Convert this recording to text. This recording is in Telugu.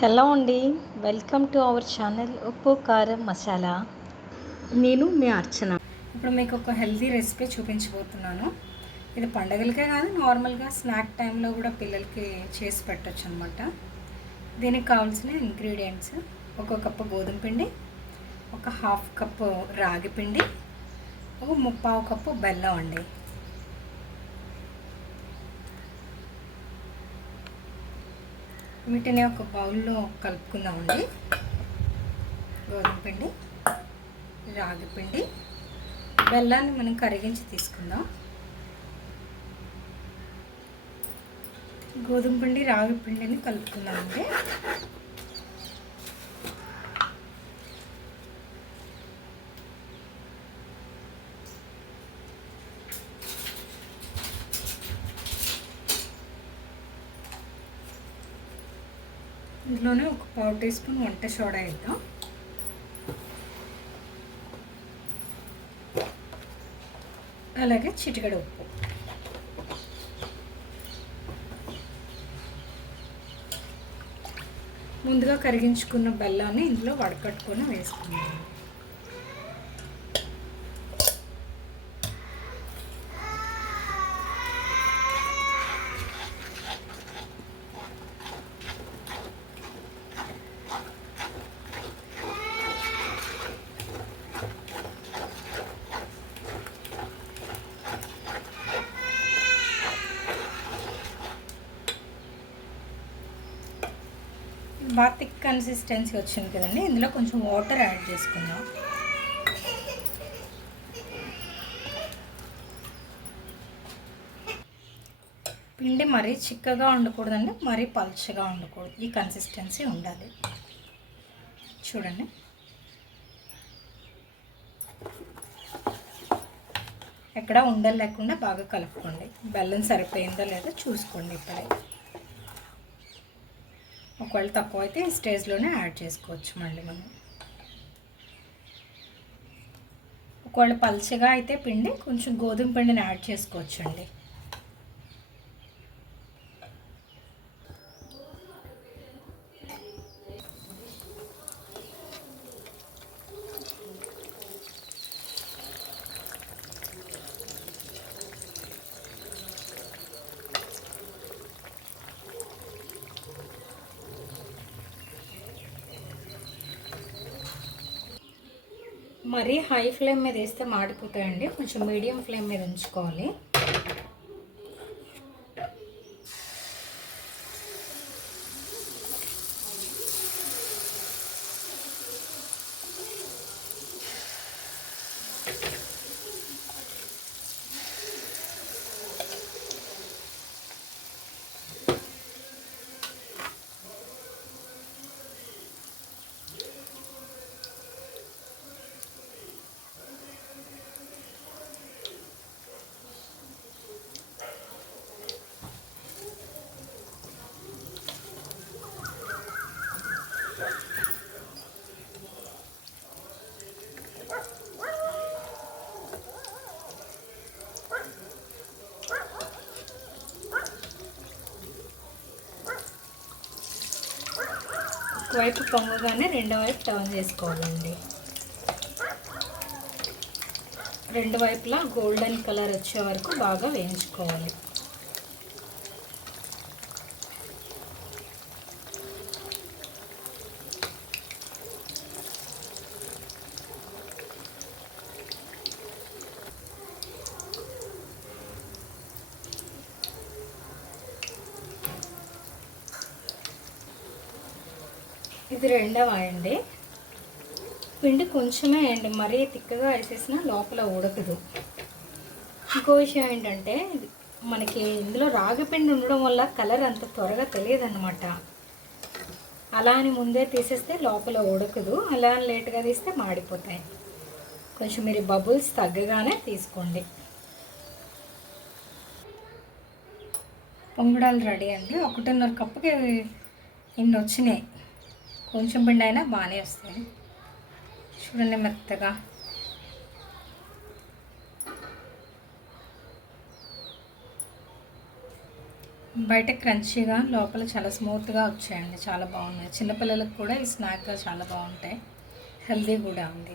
హలో అండి. వెల్కమ్ టు అవర్ ఛానల్ ఉప్పు కారం మసాలా. నేను మీ అర్చన. ఇప్పుడు మీకు ఒక హెల్తీ రెసిపీ చూపించబోతున్నాను. ఇది పండగలకే కాదు, నార్మల్గా స్నాక్ టైంలో కూడా పిల్లలకి చేసి పెట్టచ్చు అనమాట. దీనికి కావాల్సిన ఇంగ్రీడియంట్స్: ఒక కప్పు గోధుమ పిండి, ఒక హాఫ్ కప్పు రాగి పిండి, ఒక ముప్పావు కప్పు బెల్లం అండి. వీటిని ఒక బౌల్లో కలుపుకుందామండి. గోధుమ పిండి, రాగి పిండి, బెల్లాన్ని మనం కరిగించి తీసుకుందాం. గోధుమ పిండి, రాగి పిండిని కలుపుకుందామండి. ఇందులోనే ఒక పావు టీ స్పూన్ వంట సోడా వేద్దాం. అలాగే చిటికెడు ఉప్పు. ముందుగా కరిగించుకున్న బెల్లాన్ని ఇందులో వడకట్టుకొని వేసుకుందాం. బాగా థిక్ కన్సిస్టెన్సీ వచ్చింది కదండి, ఇందులో కొంచెం వాటర్ యాడ్ చేసుకుందాం. పిండి మరీ చిక్కగా ఉండకూడదండి, మరీ పల్చగా ఉండకూడదు. ఈ కన్సిస్టెన్సీ ఉండాలి. చూడండి, ఎక్కడ ఉండలు లేకుండా బాగా కలుపుకోండి. బెల్లం సరిపోయిందో లేదో చూసుకోండి. ఇప్పుడే ఒకవేళ తక్కువ అయితే ఈ స్టేజ్లోనే యాడ్ చేసుకోవచ్చు మళ్ళీ మనం. ఒకవేళ పల్చగా అయితే పిండి కొంచెం గోధుమ పిండిని యాడ్ చేసుకోవచ్చు అండి. మరీ హై ఫ్లేమ్ మీద వేస్తే మాడిపోతాయండి, కొంచెం మీడియం ఫ్లేమ్ మీద ఉంచుకోవాలి. ఒకవైపు పొంగగానే రెండో వైపు టర్న్ చేసుకోవాలండి. రెండు వైపులా గోల్డెన్ కలర్ వచ్చే వరకు బాగా వేయించుకోవాలి. ఇది రెండవ అండి. పిండి కొంచెమే వేయండి, మరీ తిక్కగా వేసేసినా లోపల ఉడకదు. ఇంకో విషయం ఏంటంటే, మనకి ఇందులో రాగి పిండి ఉండడం వల్ల కలర్ అంత త్వరగా తెలియదు అన్నమాట. అలా అని ముందే తీసేస్తే లోపల ఉడకదు, అలా అని లేట్గా తీస్తే మాడిపోతాయి. కొంచెం మీరు బబుల్స్ తగ్గగానే తీసుకోండి. పొంగడాలు రెడీ అండి. 1.5 కప్పుకి ఇన్ని వచ్చినాయి. కొంచెం పిండి అయినా బాగానే వస్తాయి. చూడండి, మెత్తగా. బయట క్రంచీగా లోపల చాలా స్మూత్గా వచ్చాయండి, చాలా బాగున్నాయి. చిన్నపిల్లలకు కూడా ఈ స్నాక్గా చాలా బాగుంటాయి, హెల్దీ కూడా ఉంది.